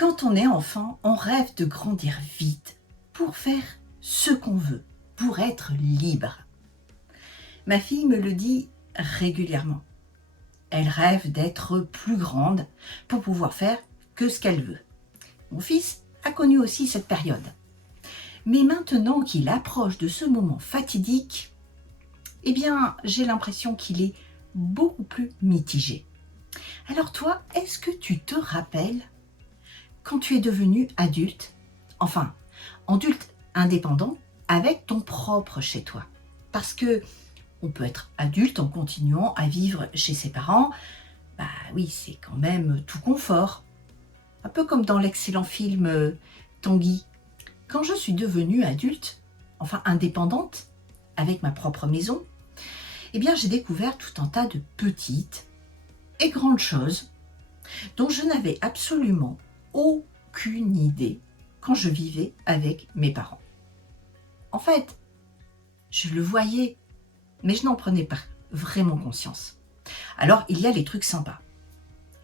Quand on est enfant, on rêve de grandir vite pour faire ce qu'on veut, pour être libre. Ma fille me le dit régulièrement. Elle rêve d'être plus grande pour pouvoir faire que ce qu'elle veut. Mon fils a connu aussi cette période. Mais maintenant qu'il approche de ce moment fatidique, eh bien, j'ai l'impression qu'il est beaucoup plus mitigé. Alors toi, est-ce que tu te rappelles quand tu es devenu adulte, enfin, adulte indépendant, avec ton propre chez toi? Parce que on peut être adulte en continuant à vivre chez ses parents. Bah oui, c'est quand même tout confort. Un peu comme dans l'excellent film Tanguy. Quand je suis devenue adulte, enfin indépendante, avec ma propre maison, eh bien j'ai découvert tout un tas de petites et grandes choses dont je n'avais absolument aucune idée quand je vivais avec mes parents. En fait, je le voyais, mais je n'en prenais pas vraiment conscience. Alors, il y a les trucs sympas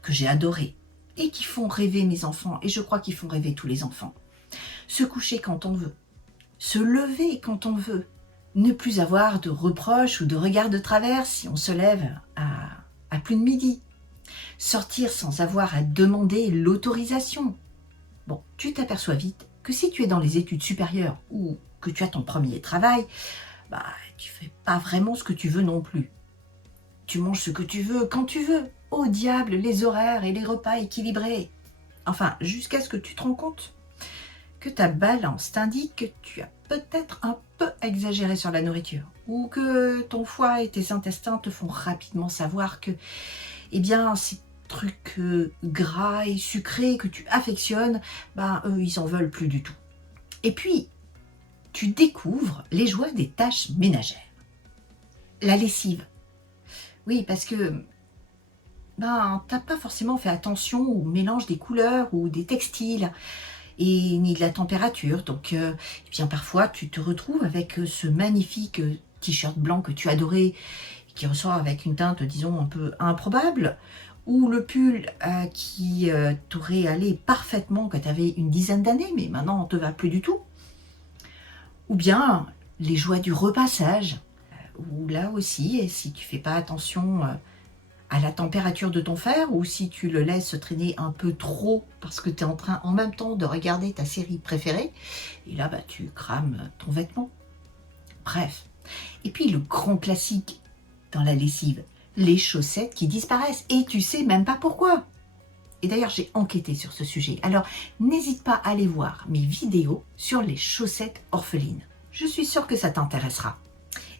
que j'ai adorés et qui font rêver mes enfants, et je crois qu'ils font rêver tous les enfants. Se coucher quand on veut, se lever quand on veut, ne plus avoir de reproches ou de regards de travers si on se lève à plus de midi, sortir sans avoir à demander l'autorisation. Bon, tu t'aperçois vite que si tu es dans les études supérieures ou que tu as ton premier travail, bah, tu fais pas vraiment ce que tu veux non plus. Tu manges ce que tu veux, quand tu veux. Au diable, les horaires et les repas équilibrés. Enfin, jusqu'à ce que tu te rends compte que ta balance t'indique que tu as peut-être un peu exagéré sur la nourriture, ou que ton foie et tes intestins te font rapidement savoir que, eh bien, ces trucs gras et sucrés que tu affectionnes, ben, eux, ils en veulent plus du tout. Et puis, tu découvres les joies des tâches ménagères. La lessive. Oui, parce que ben, t'as pas forcément fait attention au mélange des couleurs ou des textiles et ni de la température. Donc, eh bien, parfois, tu te retrouves avec ce magnifique t-shirt blanc que tu adorais, qui ressort avec une teinte, disons, un peu improbable, ou le pull qui t'aurait allé parfaitement quand tu avais une dizaine d'années, mais maintenant, on ne te va plus du tout. Ou bien les joies du repassage, où là aussi, et si tu fais pas attention à la température de ton fer, ou si tu le laisses traîner un peu trop parce que tu es en train en même temps de regarder ta série préférée, et là bah, tu crames ton vêtement. Bref. Et puis le grand classique dans la lessive, les chaussettes qui disparaissent, et tu sais même pas pourquoi. Et d'ailleurs, j'ai enquêté sur ce sujet. Alors, n'hésite pas à aller voir mes vidéos sur les chaussettes orphelines. Je suis sûre que ça t'intéressera.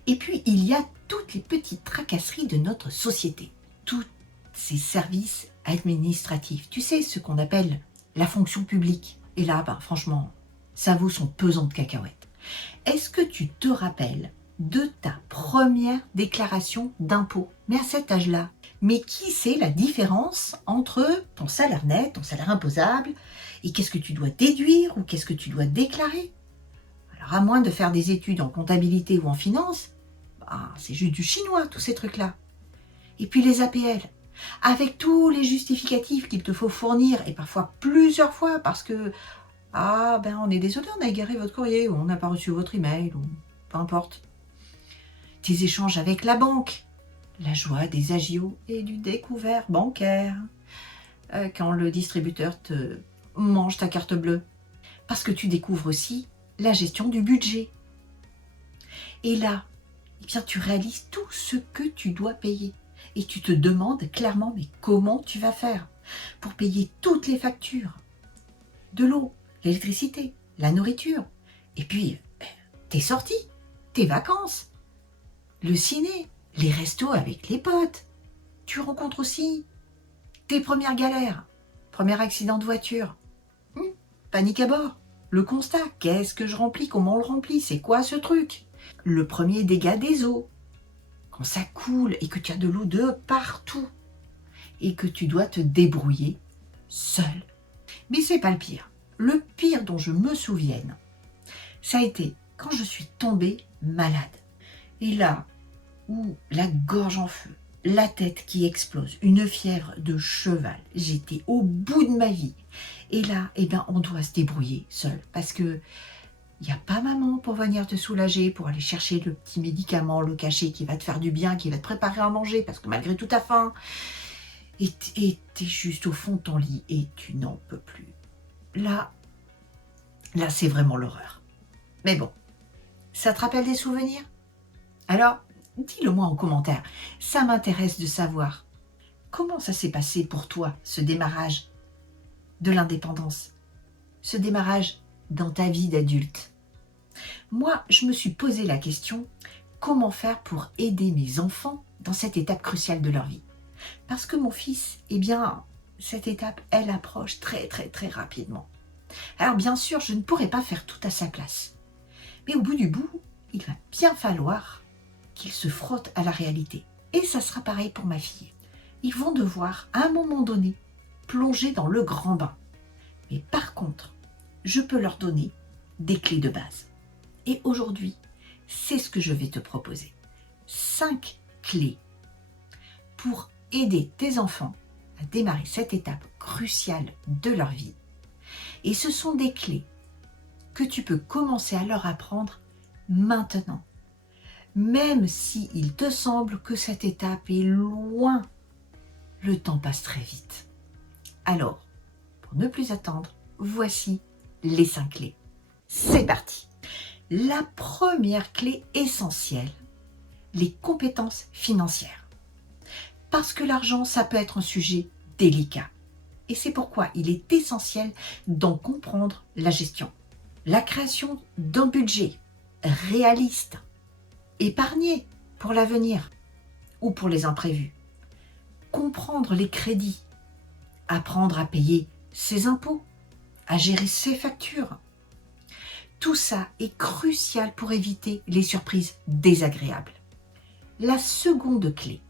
Et puis, il y a toutes les petites tracasseries de notre société. Tous ces services administratifs. Tu sais, ce qu'on appelle la fonction publique. Et là, ben, franchement, ça vaut son pesant de cacahuètes. Est-ce que tu te rappelles de ta première déclaration d'impôt? Mais à cet âge-là, mais qui sait la différence entre ton salaire net, ton salaire imposable, et qu'est-ce que tu dois déduire ou qu'est-ce que tu dois déclarer? Alors, à moins de faire des études en comptabilité ou en finance, bah, c'est juste du chinois, tous ces trucs-là. Et puis les APL, avec tous les justificatifs qu'il te faut fournir, et parfois plusieurs fois, parce que, ah ben on est désolé, on a égaré votre courrier, ou on n'a pas reçu votre email, ou peu importe. Tes échanges avec la banque, la joie des agios et du découvert bancaire, quand le distributeur te mange ta carte bleue. Parce que tu découvres aussi la gestion du budget. Et là, eh bien, tu réalises tout ce que tu dois payer. Et tu te demandes clairement, mais comment tu vas faire pour payer toutes les factures? De l'eau, l'électricité, la nourriture. Et puis, tes sorties, tes vacances, le ciné, les restos avec les potes. Tu rencontres aussi tes premières galères, premier accident de voiture, panique à bord, le constat, qu'est-ce que je remplis, comment on le remplit, c'est quoi ce truc, le premier dégât des eaux, quand ça coule et que tu as de l'eau de partout et que tu dois te débrouiller seul. Mais c'est pas le pire. Le pire dont je me souvienne, ça a été quand je suis tombée malade. Et là, où la gorge en feu, la tête qui explose, une fièvre de cheval. J'étais au bout de ma vie. Et là, on doit se débrouiller seul parce que il n'y a pas maman pour venir te soulager, pour aller chercher le petit médicament, le cachet qui va te faire du bien, qui va te préparer à manger parce que malgré tout, t'as faim. Et t'es juste au fond de ton lit et tu n'en peux plus. Là, c'est vraiment l'horreur. Mais bon, ça te rappelle des souvenirs? Alors, dis-le moi en commentaire. Ça m'intéresse de savoir comment ça s'est passé pour toi, ce démarrage de l'indépendance, ce démarrage dans ta vie d'adulte. Moi, je me suis posé la question, comment faire pour aider mes enfants dans cette étape cruciale de leur vie? Parce que mon fils, cette étape, elle approche très très très rapidement. Alors bien sûr, je ne pourrai pas faire tout à sa place. Mais au bout du bout, il va bien falloir qu'il se frotte à la réalité. Et ça sera pareil pour ma fille. Ils vont devoir, à un moment donné, plonger dans le grand bain. Mais par contre, je peux leur donner des clés de base. Et aujourd'hui, c'est ce que je vais te proposer. 5 clés pour aider tes enfants à démarrer cette étape cruciale de leur vie. Et ce sont des clés que tu peux commencer à leur apprendre maintenant. Même s'il te semble que cette étape est loin, le temps passe très vite. Alors, pour ne plus attendre, voici les 5 clés. C'est parti! La première clé essentielle, les compétences financières. Parce que l'argent, ça peut être un sujet délicat. Et c'est pourquoi il est essentiel d'en comprendre la gestion. La création d'un budget réaliste, épargné pour l'avenir ou pour les imprévus. Comprendre les crédits, apprendre à payer ses impôts, à gérer ses factures. Tout ça est crucial pour éviter les surprises désagréables. La seconde clé,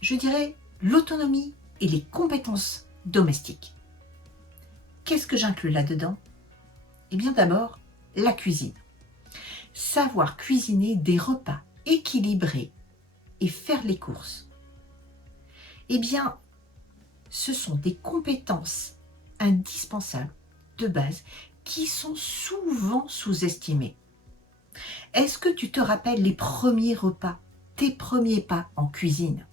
je dirais l'autonomie et les compétences domestiques. Qu'est-ce que j'inclus là-dedans? Eh bien d'abord, la cuisine. Savoir cuisiner des repas équilibrés et faire les courses. Eh bien, ce sont des compétences indispensables de base qui sont souvent sous-estimées. Est-ce que tu te rappelles les premiers repas, tes premiers pas en cuisine?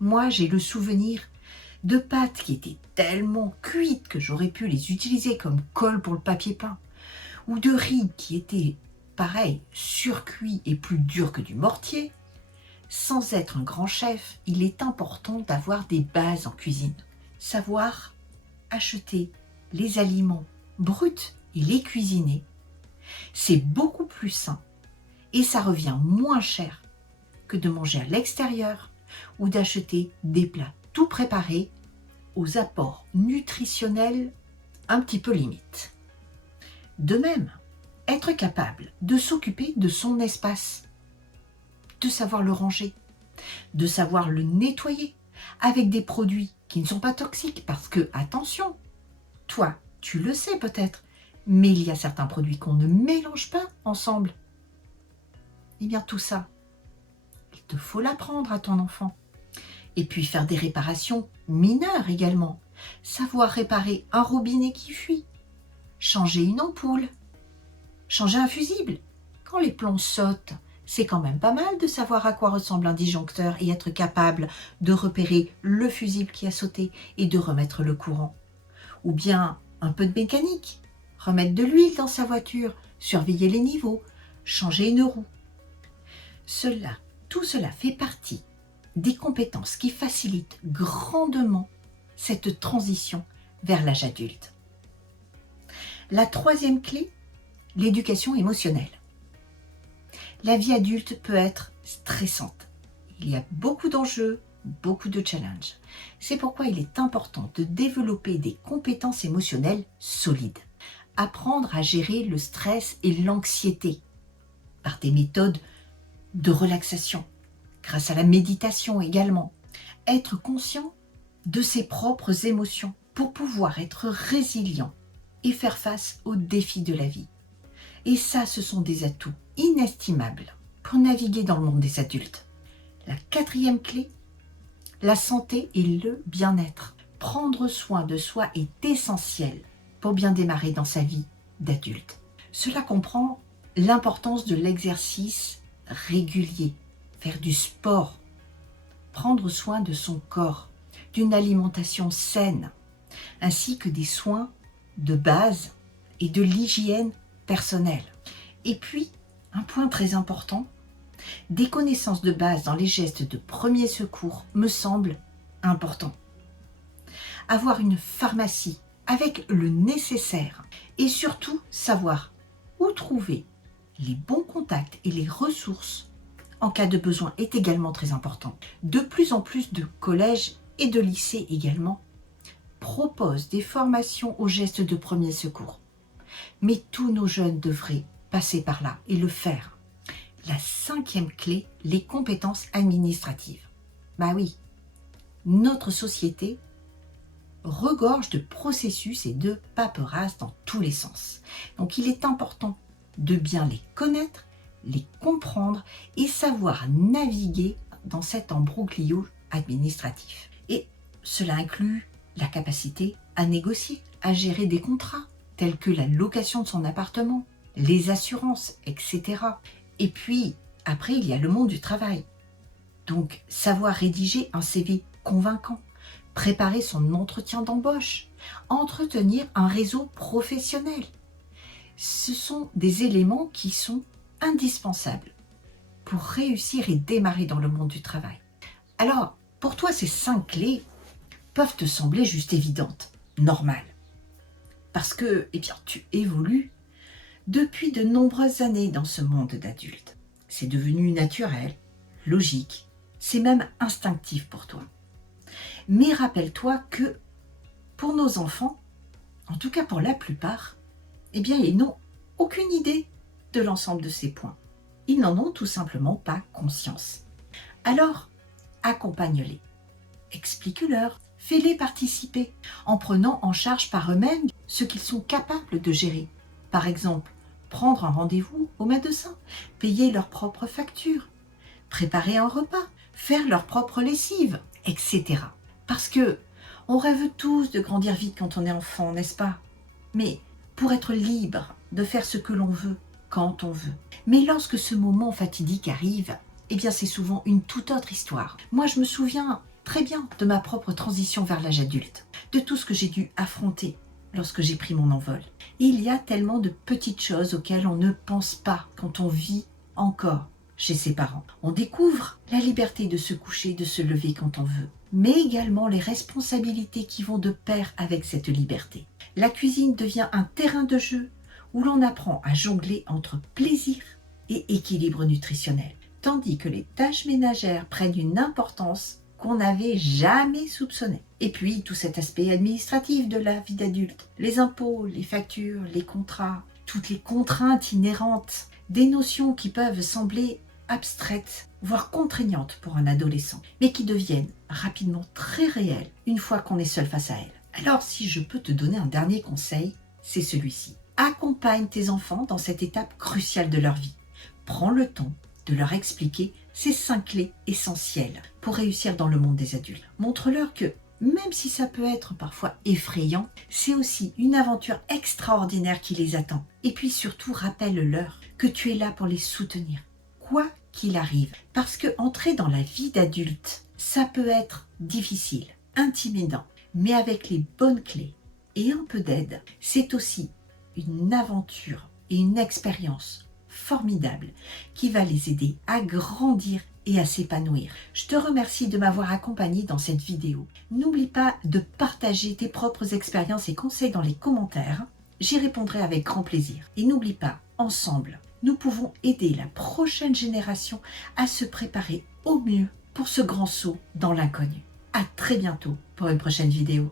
Moi, j'ai le souvenir de pâtes qui étaient tellement cuites que j'aurais pu les utiliser comme colle pour le papier peint, ou de riz qui était, pareil, surcuit et plus dur que du mortier. Sans être un grand chef, il est important d'avoir des bases en cuisine. Savoir acheter les aliments bruts et les cuisiner, c'est beaucoup plus sain et ça revient moins cher que de manger à l'extérieur ou d'acheter des plats tout préparés aux apports nutritionnels un petit peu limites. De même, être capable de s'occuper de son espace, de savoir le ranger, de savoir le nettoyer avec des produits qui ne sont pas toxiques parce que, attention, toi, tu le sais peut-être, mais il y a certains produits qu'on ne mélange pas ensemble. Eh bien tout ça, il te faut l'apprendre à ton enfant. Et puis faire des réparations mineures également. Savoir réparer un robinet qui fuit, changer une ampoule, changer un fusible. Quand les plombs sautent, c'est quand même pas mal de savoir à quoi ressemble un disjoncteur et être capable de repérer le fusible qui a sauté et de remettre le courant. Ou bien un peu de mécanique, remettre de l'huile dans sa voiture, surveiller les niveaux, changer une roue. Tout cela fait partie des compétences qui facilitent grandement cette transition vers l'âge adulte. La troisième clé, l'éducation émotionnelle. La vie adulte peut être stressante. Il y a beaucoup d'enjeux, beaucoup de challenges. C'est pourquoi il est important de développer des compétences émotionnelles solides. Apprendre à gérer le stress et l'anxiété par des méthodes de relaxation, grâce à la méditation également. Être conscient de ses propres émotions pour pouvoir être résilient et faire face aux défis de la vie. Et ça, ce sont des atouts inestimables pour naviguer dans le monde des adultes. La quatrième clé, La santé et le bien-être. Prendre soin de soi est essentiel pour bien démarrer dans sa vie d'adulte. Cela comprend l'importance de l'exercice régulier, faire du sport, prendre soin de son corps, d'une alimentation saine, ainsi que des soins de base et de l'hygiène personnelle. Et puis, un point très important, des connaissances de base dans les gestes de premier secours me semble important. Avoir une pharmacie avec le nécessaire et surtout savoir où trouver les bons contacts et les ressources en cas de besoin est également très important. De plus en plus de collèges et de lycées également proposent des formations aux gestes de premier secours. Mais tous nos jeunes devraient passer par là et le faire. La 5e clé, les compétences administratives. Bah oui, notre société regorge de processus et de paperasses dans tous les sens. Donc il est important de bien les connaître, les comprendre et savoir naviguer dans cet embroglio administratif. Et cela inclut la capacité à négocier, à gérer des contrats tels que la location de son appartement, les assurances, etc. Et puis, après, il y a le monde du travail. Donc, savoir rédiger un CV convaincant, préparer son entretien d'embauche, entretenir un réseau professionnel. Ce sont des éléments qui sont indispensables pour réussir et démarrer dans le monde du travail. Alors, pour toi, ces 5 clés peuvent te sembler juste évidentes, normales. Parce que, tu évolues depuis de nombreuses années dans ce monde d'adulte. C'est devenu naturel, logique, c'est même instinctif pour toi. Mais rappelle-toi que pour nos enfants, en tout cas pour la plupart, ils n'ont aucune idée de l'ensemble de ces points. Ils n'en ont tout simplement pas conscience. Alors, accompagne-les, explique-leur, fais-les participer en prenant en charge par eux-mêmes ce qu'ils sont capables de gérer. Par exemple, prendre un rendez-vous au médecin, payer leurs propres factures, préparer un repas, faire leur propre lessive, etc. Parce que on rêve tous de grandir vite quand on est enfant, n'est-ce pas? Mais pour être libre de faire ce que l'on veut, quand on veut. Mais lorsque ce moment fatidique arrive, c'est souvent une toute autre histoire. Moi, je me souviens très bien de ma propre transition vers l'âge adulte, de tout ce que j'ai dû affronter lorsque j'ai pris mon envol. Il y a tellement de petites choses auxquelles on ne pense pas quand on vit encore chez ses parents. On découvre la liberté de se coucher, de se lever quand on veut, mais également les responsabilités qui vont de pair avec cette liberté. La cuisine devient un terrain de jeu où l'on apprend à jongler entre plaisir et équilibre nutritionnel, tandis que les tâches ménagères prennent une importance qu'on n'avait jamais soupçonnée. Et puis, tout cet aspect administratif de la vie d'adulte, les impôts, les factures, les contrats, toutes les contraintes inhérentes, des notions qui peuvent sembler abstraites, voire contraignantes pour un adolescent, mais qui deviennent rapidement très réelles une fois qu'on est seul face à elles. Alors, si je peux te donner un dernier conseil, c'est celui-ci. Accompagne tes enfants dans cette étape cruciale de leur vie. Prends le temps de leur expliquer ces 5 clés essentielles pour réussir dans le monde des adultes. Montre-leur que, même si ça peut être parfois effrayant, c'est aussi une aventure extraordinaire qui les attend. Et puis surtout, rappelle-leur que tu es là pour les soutenir, quoi qu'il arrive. Parce que entrer dans la vie d'adulte, ça peut être difficile, intimidant, mais avec les bonnes clés et un peu d'aide, c'est aussi une aventure et une expérience formidable qui va les aider à grandir et à s'épanouir. Je te remercie de m'avoir accompagné dans cette vidéo. N'oublie pas de partager tes propres expériences et conseils dans les commentaires. J'y répondrai avec grand plaisir. Et n'oublie pas, ensemble, nous pouvons aider la prochaine génération à se préparer au mieux pour ce grand saut dans l'inconnu. À très bientôt pour une prochaine vidéo.